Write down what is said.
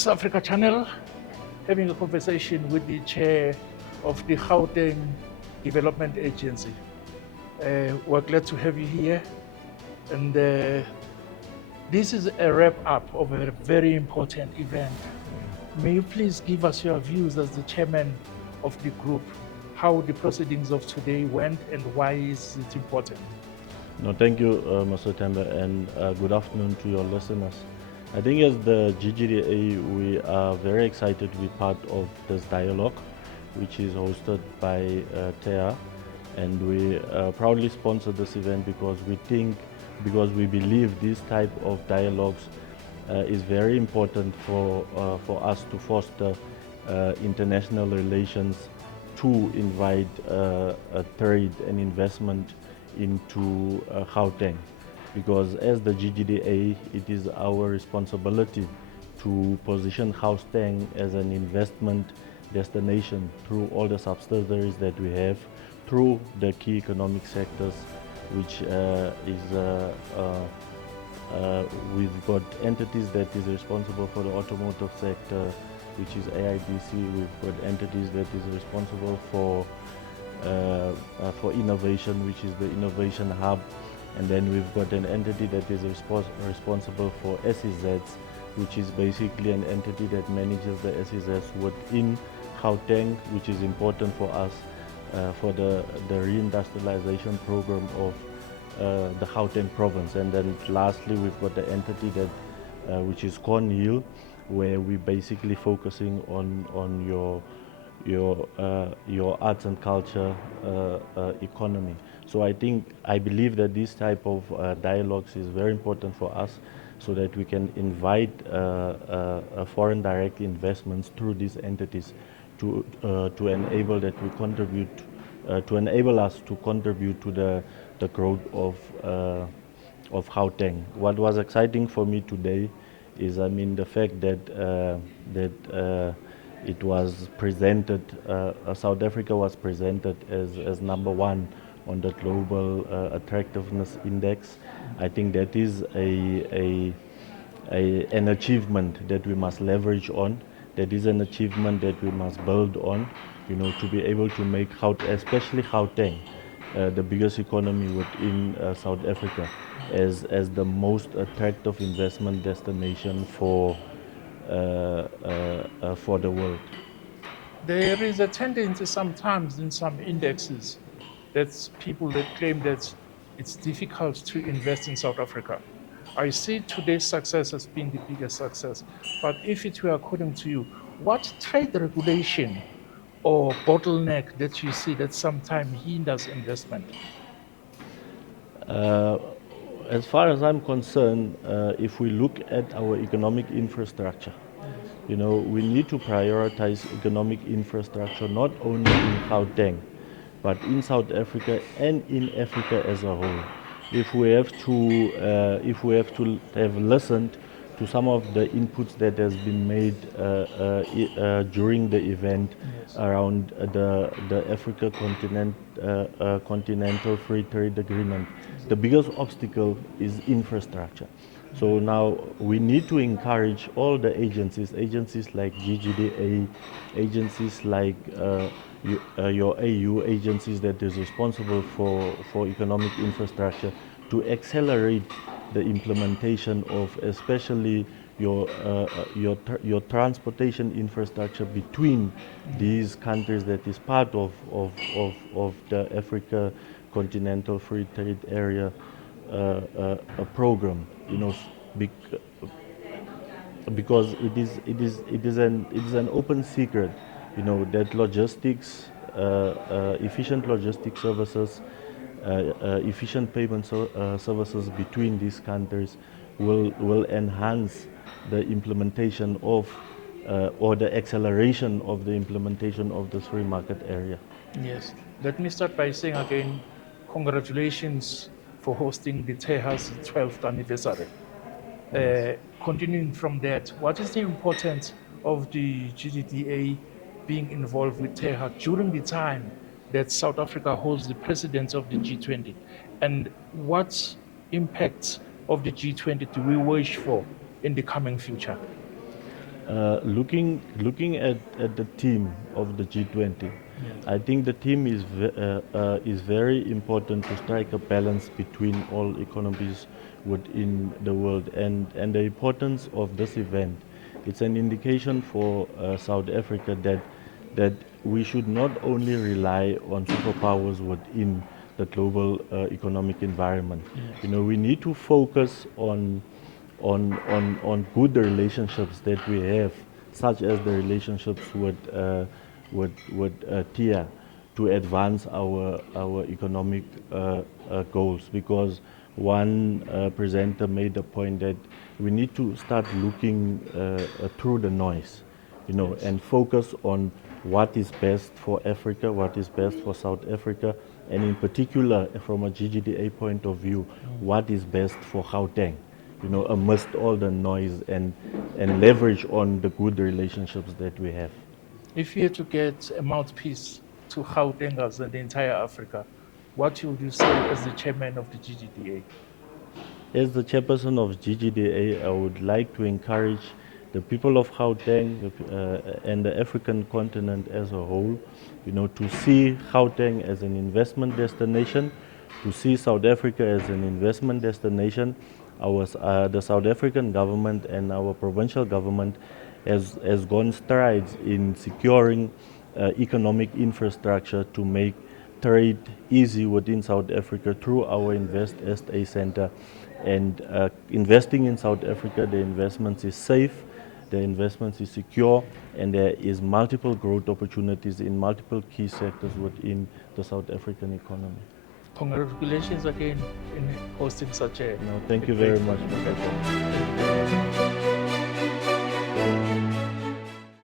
BRICS Africa Channel, having a conversation with the chair of the Gauteng Development Agency. We're glad to have you here. And this is a wrap-up of a very important event. May you please give us your views as the chairman of the group, how the proceedings of today went and why is it important? No, thank you, Mr. Tembe, and good afternoon to your listeners. I think as the GGDA, we are very excited to be part of this dialogue, which is hosted by TEHA, and we proudly sponsor this event because we believe this type of dialogues is very important for us to foster international relations, to invite trade and investment into Gauteng. Because as the GGDA, it is our responsibility to position Gauteng as an investment destination through all the subsidiaries that we have, through the key economic sectors, which we've got entities that is responsible for the automotive sector, which is AIDC. We've got entities that is responsible for innovation, which is the Innovation Hub. And then we've got an entity that is responsible for SEZs, which is basically an entity that manages the SEZs within Gauteng, which is important for us for the reindustrialization program of the Gauteng province. And then lastly, we've got the entity that which is Cornhill, where we're basically focusing on your arts and culture economy. So I believe that this type of dialogues is very important for us, so that we can invite foreign direct investments through these entities to enable that we contribute, to enable us to contribute to the growth of Gauteng. What was exciting for me today is, the fact that it was presented, South Africa was presented as number one on the global attractiveness index. I think that is an achievement that we must leverage on. That is an achievement that we must build on, to be able to make especially Gauteng, the biggest economy within South Africa, as the most attractive investment destination for the world. There is a tendency sometimes in some indexes that people that claim that it's difficult to invest in South Africa. I see today's success as being the biggest success. But if it were according to you, what trade regulation or bottleneck that you see that sometimes hinders investment? As far as I'm concerned, if we look at our economic infrastructure, we need to prioritize economic infrastructure not only in Gauteng, but in South Africa and in Africa as a whole. If we have to have listened to some of the inputs that has been made during the event, Yes. around the Africa Continental Free Trade Agreement, the biggest obstacle is infrastructure. So now we need to encourage all the agencies like GGDA, agencies like your AU, agencies that is responsible for economic infrastructure, to accelerate the implementation of especially your transportation infrastructure between these countries that is part of the Africa Continental Free Trade Area program, because it is an open secret, that logistics, efficient logistics services, efficient payment services between these countries will enhance the implementation of or the acceleration of the implementation of this free market area. Yes. Let me start by saying again, congratulations for hosting the TEHA's 12th anniversary. Continuing from that, what is the importance of the GGDA being involved with TEHA during the time that South Africa holds the presidency of the G20? And what impacts of the G20 do we wish for in the coming future? Looking at the team of the G20, I think the team is very important to strike a balance between all economies within the world, and the importance of this event. It's an indication for South Africa that we should not only rely on superpowers within the global economic environment. You know, we need to focus on good relationships that we have, such as the relationships with TEHA, to advance our economic goals. Because one presenter made the point that we need to start looking through the noise, you know, and focus on what is best for Africa, what is best for South Africa, and in particular, from a GGDA point of view, what is best for Gauteng, you know, amidst all the noise, and leverage on the good relationships that we have. If you had to get a mouthpiece to Gautengers and the entire Africa, what would you say as the chairman of the GGDA? As the chairperson of GGDA, I would like to encourage the people of Gauteng and the African continent as a whole, you know, to see Gauteng as an investment destination, to see South Africa as an investment destination. The South African government and our provincial government has gone strides in securing economic infrastructure to make trade easy within South Africa through our Invest SA Center. And investing in South Africa, the investments is safe, the investments is secure, and there is multiple growth opportunities in multiple key sectors within the South African economy. Congratulations again in hosting such a... No, thank you very much.